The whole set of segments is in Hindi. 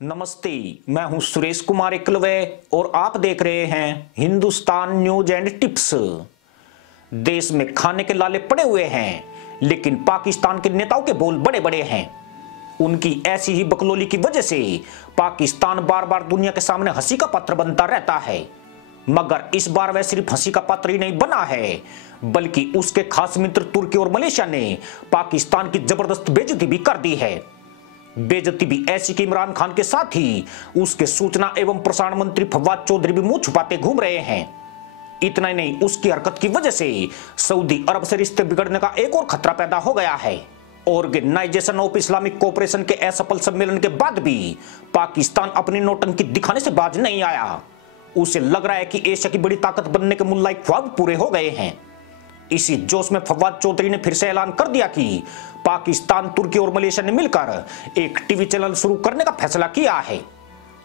नमस्ते, मैं हूं सुरेश कुमार एकलवे और आप देख रहे हैं हिंदुस्तान न्यूज एंड टिप्स। देश में खाने के लाले पड़े हुए हैं, लेकिन पाकिस्तान के नेताओं के बोल बड़े बड़े हैं। उनकी ऐसी ही बकलोली की वजह से पाकिस्तान बार बार दुनिया के सामने हंसी का पात्र बनता रहता है। मगर इस बार वह सिर्फ हंसी का पात्र ही नहीं बना है, बल्कि उसके खास मित्र तुर्की और मलेशिया ने पाकिस्तान की जबरदस्त बेइज्जती भी कर दी है। बेइज्जती भी ऐसी कि इमरान खान के साथ ही उसके सूचना एवं प्रसारण मंत्री फवाद चौधरी भी मुंह छुपाते घूम रहे हैं। इतना ही नहीं, उसकी हरकत की वजह से सऊदी अरब से रिश्ते बिगड़ने का एक और खतरा पैदा हो गया है। ऑर्गेनाइजेशन ऑफ इस्लामिक कोऑपरेशन के असफल सम्मेलन के बाद भी पाकिस्तान अपनी नौटंकी दिखाने से बाज नहीं आया। उसे लग रहा है कि एशिया की बड़ी ताकत बनने के मुल्लाइक ख्वाब पूरे हो गए हैं। इसी जोश में फवाद चौधरी ने फिर से ऐलान कर दिया कि पाकिस्तान, तुर्की और मलेशिया ने मिलकर एक टीवी चैनल शुरू करने का फैसला किया है।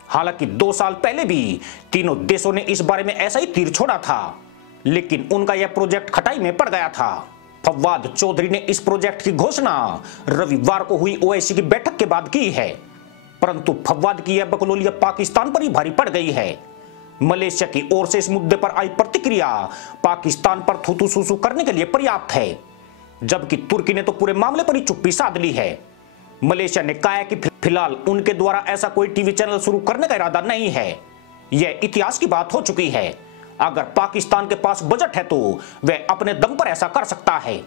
हालांकि 2 साल पहले भी तीनों देशों ने इस बारे में ऐसा ही तीर छोड़ा था, लेकिन उनका यह प्रोजेक्ट खटाई में पड़ गया था। फवाद चौधरी ने इस प्रोजेक्ट की घोषणा रविवार को हुई ओआईसी की बैठक के बाद की है, परंतु फवाद की यह बकलोली अब पाकिस्तान पर ही भारी पड़ गई है। मलेशिया की ओर से इस मुद्दे पर आई प्रतिक्रिया पाकिस्तान पर थूथू सूसू करने के लिए पर्याप्त है, जबकि तुर्की ने तो पूरे मामले पर ही चुप्पी साध ली है। मलेशिया ने कहा है कि फिलहाल उनके द्वारा ऐसा कोई टीवी चैनल शुरू करने का इरादा नहीं है। यह इतिहास की बात हो चुकी है। अगर पाकिस्तान के पास बजट है तो वह अपने दम पर ऐसा कर सकता है।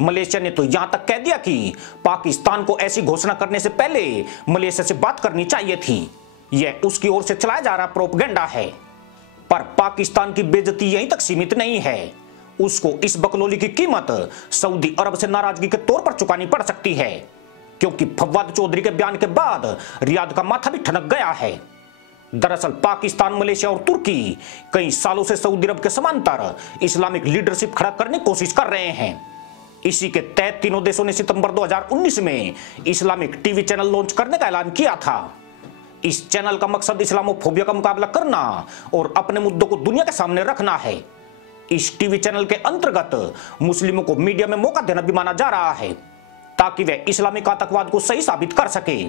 मलेशिया ने तो यहां तक कह दिया कि पाकिस्तान को ऐसी घोषणा करने से पहले मलेशिया से बात करनी चाहिए थी। यह उसकी ओर से चलाया जा रहा प्रोपेगेंडा है। पर पाकिस्तान की बेइज्जती यहीं तक सीमित नहीं है। उसको इस बकलोली की कीमत सऊदी अरब से नाराजगी के तौर पर चुकानी पड़ सकती है, क्योंकि फवाद चौधरी के बयान के बाद रियाद का माथा भी ठनक गया है। दरअसल पाकिस्तान, मलेशिया और तुर्की कई सालों से सऊदी अरब के समांतर इस्लामिक लीडरशिप खड़ा करने की कोशिश कर रहे हैं। इसी के तहत तीनों देशों ने सितंबर 2019 में इस्लामिक टीवी चैनल लॉन्च करने का ऐलान किया था। इस चैनल का मकसद इस्लामोफोबिया का मुकाबला करना और अपने मुद्दों को दुनिया के सामने रखना है। इस टीवी चैनल के अंतर्गत मुस्लिमों को मीडिया में मौका देना भी माना जा रहा है, ताकि वे इस्लामिक आतंकवाद को सही साबित कर सके।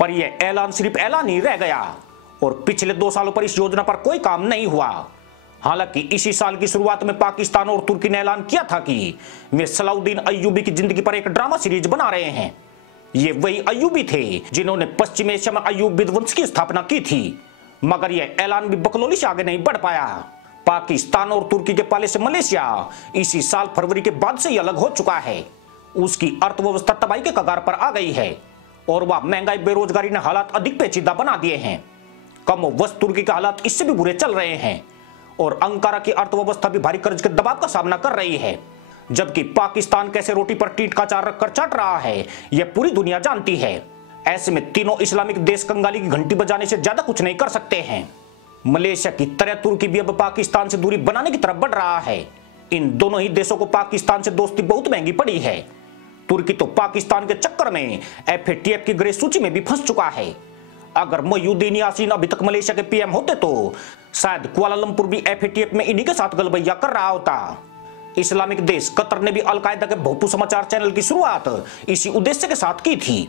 पर यह ऐलान सिर्फ ऐलान ही रह गया और पिछले 2 सालों पर इस योजना पर कोई काम नहीं हुआ। हालांकि इसी साल की शुरुआत में पाकिस्तान और तुर्की ने ऐलान किया था कि वे सलाउद्दीन अय्यूबी की जिंदगी पर एक ड्रामा सीरीज बना रहे हैं। ये वही अय्यूबी थे जिन्होंने पश्चिम एशिया में अय्यूब वंश की स्थापना की थी, मगर यह ऐलान भी बकलोली से आगे नहीं बढ़ पाया। पाकिस्तान और तुर्की के पाले से मलेशिया इसी साल फरवरी के बाद से ही अलग हो चुका है। उसकी अर्थव्यवस्था तबाही के कगार पर आ गई है और वह महंगाई, बेरोजगारी ने हालात अधिक पेचीदा बना दिए हैं। कमोबख्त तुर्की के हालात इससे भी बुरे चल रहे हैं और अंकारा की अर्थव्यवस्था भी भारी कर्ज के दबाव का सामना कर रही है। जबकि पाकिस्तान कैसे रोटी पर टीट का चार रखकर चाट रहा है, यह पूरी दुनिया जानती है। ऐसे में तीनों इस्लामिक देश कंगाली की घंटी बजाने से ज्यादा कुछ नहीं कर सकते हैं। मलेशिया की तरह तुर्की भी अब पाकिस्तान से दूरी बनाने की तरफ बढ़ रहा है। इन दोनों ही देशों को पाकिस्तान से दोस्ती बहुत महंगी पड़ी है। तुर्की तो पाकिस्तान के चक्कर में FATF की ग्रे सूची में भी फंस चुका है। अगर मोइनुद्दीन यासीन अभी तक मलेशिया के PM होते तो शायद कुआलालंपुर भी FATF में इन्हीं के साथ गलबैया कर रहा होता। इस्लामिक देश कतर ने भी अल-कायदा के भोपू समाचार चैनल की शुरुआत इसी उद्देश्य के साथ की थी।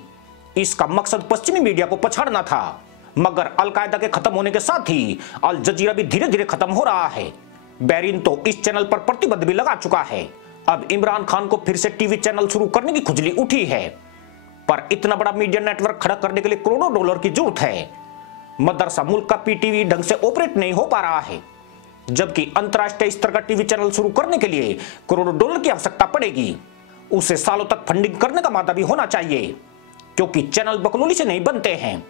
इसका मकसद पश्चिमी मीडिया को पछाड़ना था, मगर अल-कायदा के खत्म होने के साथ ही अल जजीरा भी धीरे धीरे खत्म हो रहा है। बहरीन तो इस चैनल पर प्रतिबंध भी लगा चुका है। अब इमरान खान को फिर से टीवी चैनल शुरू करने की खुजली उठी है, पर इतना बड़ा मीडिया नेटवर्क खड़ा करने के लिए करोड़ों डॉलर की जरूरत है। मदरसा मुल्क का PTV ढंग से ऑपरेट नहीं हो पा रहा है, जबकि अंतरराष्ट्रीय स्तर का टीवी चैनल शुरू करने के लिए करोड़ों डॉलर की आवश्यकता पड़ेगी। उसे सालों तक फंडिंग करने का मादा भी होना चाहिए, क्योंकि चैनल बकलोली से नहीं बनते हैं,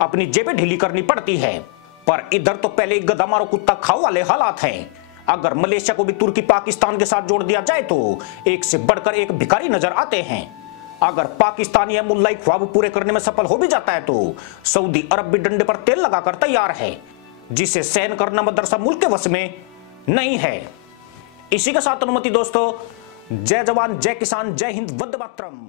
अपनी जेबें ढीली करनी पड़ती है। पर इधर तो पहले ही गधा मारो कुत्ता खाओ वाले हालात हैं। अगर मलेशिया को भी तुर्की पाकिस्तान के साथ जोड़ दिया जाए तो एक से बढ़कर एक भिखारी नजर आते हैं। अगर पाकिस्तान यह मुल्लाई ख्वाब पूरे करने में सफल हो भी जाता है तो सऊदी अरब भी डंडे पर तेल लगाकर तैयार है, जिसे सहन करना मदरसा मुल्क के वश में नहीं है। इसी के साथ अनुमति दोस्तों, जय जवान, जय किसान, जय हिंद, वंदे मातरम।